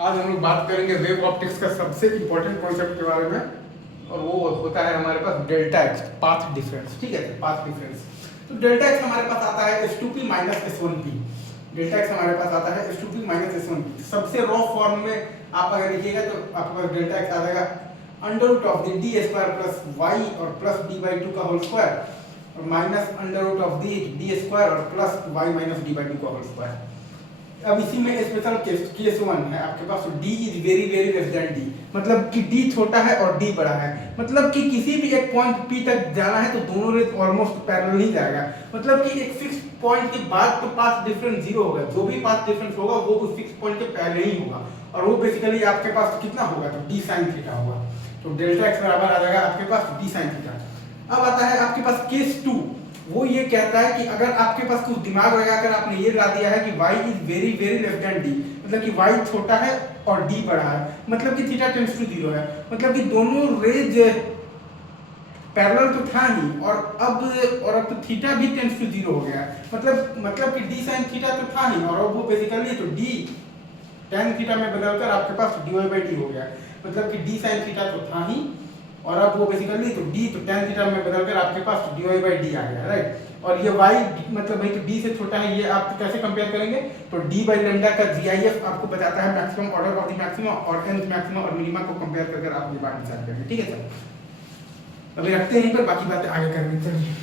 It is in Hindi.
आज हम लोग बात करेंगे वेव ऑप्टिक्स का सबसे इंपॉर्टेंट कॉन्सेप्ट के बारे में, और वो होता है हमारे पास डेल्टा एक्स, पाथ डिफरेंस। ठीक है, पाथ डिफरेंस। तो डेल्टा एक्स हमारे पास आता है S2P minus S1P। Delta x हमारे पास आता है S2P माइनस S1P। सबसे रॉ फॉर्म में आप अगर लिखिएगा तो आपके पास डेल्टा एक्स आ जाएगा under root of the D square plus Y और प्लस डी बाई टू का होल स्क्वायर और minus under root of D square और plus Y minus D by two का होल स्क्वायर। अब इसी में स्पेशल केस वन है आपके पास, D is very very less than D, मतलब कि डी छोटा है और डी बड़ा है। मतलब कि किसी भी एक पॉइंट पी तक जाना है तो दोनों रेस ऑलमोस्ट पैरेलल ही जाएगा। मतलब कि एक फिक्स पॉइंट के बाद तो पाथ डिफरेंस जीरो होगा, जो भी पाथ डिफरेंस होगा वो उस फिक्स पॉइंट के पहले ही होगा, और वो बेसिकली आपके पास कितना होगा, तो डी साइन थीटा होगा। तो डेल्टा एक्स बराबर आ जाएगा आपके पास डी साइन थीटा। अब आता है आपके पास केस टू। वो ये कहता है कि अगर आपके पास कुछ दिमाग लगाकर आपने ये ला दिया है कि y is very very less then d, मतलब कि y छोटा है और d बड़ा है, मतलब कि थीटा टेंड्स टू 0 है, मतलब कि दोनों रेज पैरेलल तो था ही, और अब तो थीटा भी टेंड्स टू 0 हो गया है। मतलब कि d sin थीटा तो था ही, और अब वो बेसिकली तो d tan थीटा में बदलकर आपके पास dy/d हो गया, मतलब कि d sin थीटा तो था ही, और अब वो बेसिकली तो d तो tan थीटा में बदलकर आपके पास dy/d आ गया, राइट। और ये y मतलब भाई तो d से छोटा है, ये आप कैसे कंपेयर करेंगे, तो d बाई लैम्डा का GIF आपको बताता है maximum order of the maximum और nth मैक्सिमम और मिनिमा को कंपेयर करके आप ये बात डिसाइड करेंगे। ठीक है सर, अभी रखते हैं यहीं पर, बाकी बातें आगे करेंगे। चलिए।